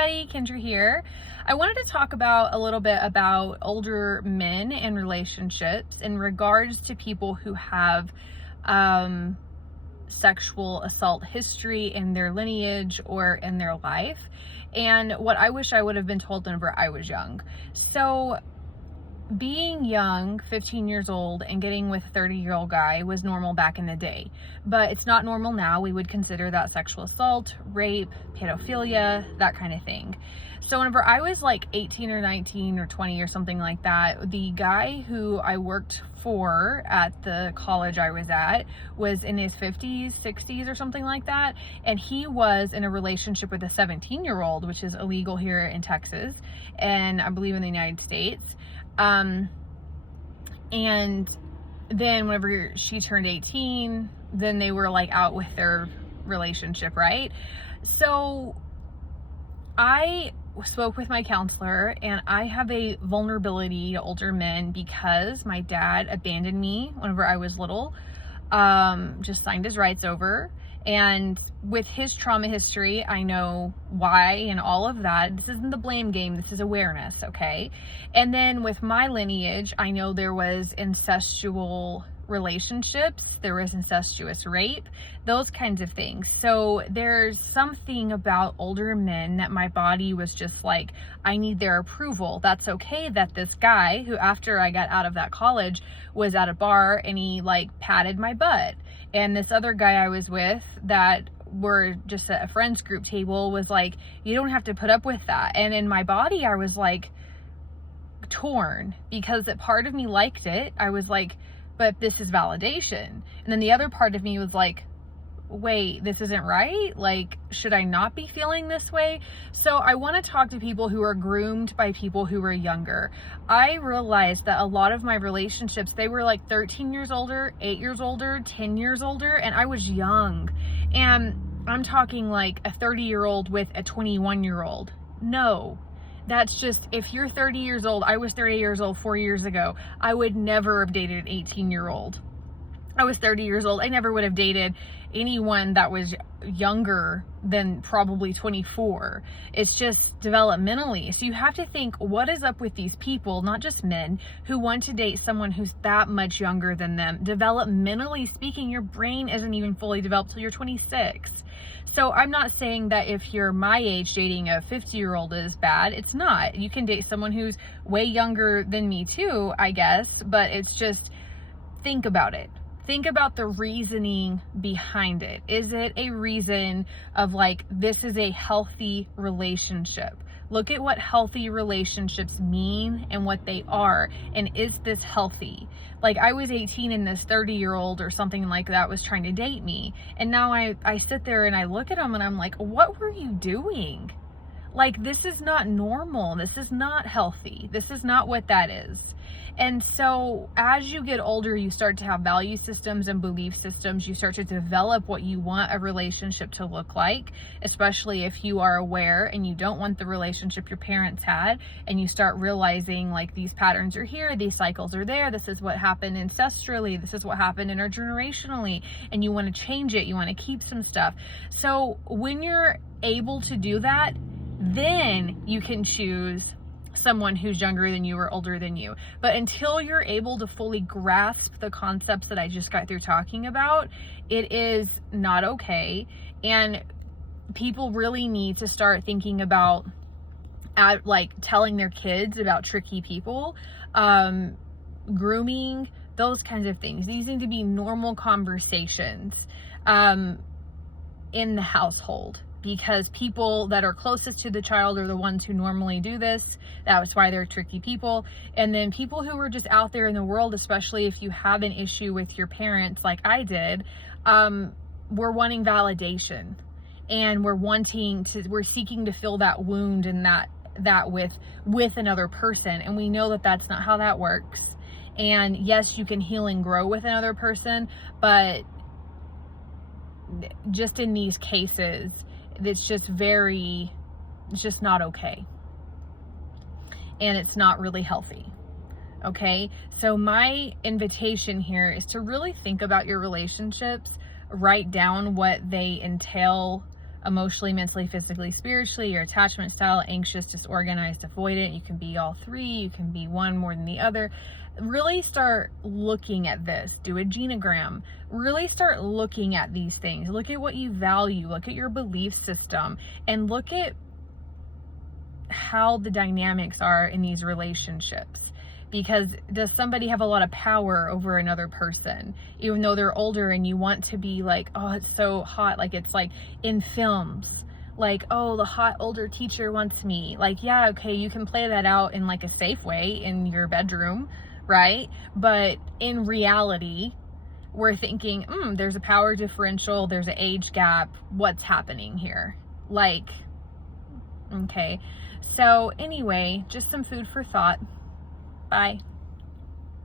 everybody, Kendra here. I wanted to talk about a little bit about older men and relationships in regards to people who have sexual assault history in their lineage or in their life, and what I wish I would have been told whenever I was young. So being young, 15 years old, and getting with a 30-year-old guy was normal back in the day, but it's not normal now. We would consider that sexual assault, rape, pedophilia, that kind of thing. So whenever I was like 18 or 19 or 20 or something like that, the guy who I worked for at the college I was at was in his 50s, 60s or something like that, and he was in a relationship with a 17-year-old, which is illegal here in Texas and I believe in the United States. And then whenever she turned 18, then they were like out with their relationship, right? So I spoke with my counselor, and I have a vulnerability to older men because my dad abandoned me whenever I was little, just signed his rights over. And with his trauma history, I know why and all of that. This isn't the blame game, this is awareness, okay? And then with my lineage, I know there was incestual relationships, there was incestuous rape, those kinds of things. So there's something about older men that my body was just like, I need their approval. That's okay that this guy, who after I got out of that college was at a bar and he like patted my butt. And this other guy I was with that were just at a friends group table was like, you don't have to put up with that. And in my body, I was like torn because that part of me liked it. I was like, but this is validation. And then the other part of me was like, wait, this isn't right. Like, should I not be feeling this way? So I want to talk to people who are groomed by people who are younger. I realized that a lot of my relationships, they were like 13 years older, 8 years older, 10 years older, and I was young. And I'm talking like a 30-year-old with a 21-year-old. No. That's just, if you're 30 years old, I was 30 years old 4 years ago, I would never have dated an 18-year-old. I was 30 years old. I never would have dated anyone that was younger than probably 24. It's just developmentally. So you have to think, what is up with these people, not just men, who want to date someone who's that much younger than them? Developmentally speaking, your brain isn't even fully developed till you're 26. So I'm not saying that if you're my age dating a 50-year-old is bad. It's not. You can date someone who's way younger than me too, I guess, but it's just, think about it. Think about the reasoning behind it. Is it a reason of like, this is a healthy relationship? Look at what healthy relationships mean and what they are. And is this healthy? Like, I was 18 and this 30-year-old or something like that was trying to date me. And now I sit there and I look at him and I'm like, what were you doing? Like, this is not normal. This is not healthy. This is not what that is. And so as you get older, you start to have value systems and belief systems. You start to develop what you want a relationship to look like, especially if you are aware and you don't want the relationship your parents had, and you start realizing like, these patterns are here, these cycles are there, this is what happened ancestrally, this is what happened intergenerationally, and you want to change it, you want to keep some stuff. So when you're able to do that, then you can choose someone who's younger than you or older than you. But until you're able to fully grasp the concepts that I just got through talking about, it is not okay. And people really need to start thinking about like telling their kids about tricky people, grooming, those kinds of things. These need to be normal conversations in the household, because people that are closest to the child are the ones who normally do this. That's why they're tricky people. And then people who are just out there in the world, especially if you have an issue with your parents like I did, we're wanting validation, and we're seeking to fill that wound and that with another person. And we know that that's not how that works. And yes, you can heal and grow with another person, but just in these cases, it's just not okay. And it's not really healthy. Okay. So my invitation here is to really think about your relationships, write down what they entail, emotionally, mentally, physically, spiritually, your attachment style, anxious, disorganized, avoidant. You can be all three, you can be one more than the other. Really start looking at this. Do a genogram. Really start looking at these things. Look at what you value, look at your belief system, and look at how the dynamics are in these relationships. Because does somebody have a lot of power over another person, even though they're older, and you want to be like, oh, it's so hot, like it's like in films, like, oh, the hot older teacher wants me. Like, yeah, okay, you can play that out in like a safe way in your bedroom, right? But in reality, we're thinking, there's a power differential, there's an age gap, what's happening here? Like, okay. So anyway, just some food for thought. Bye.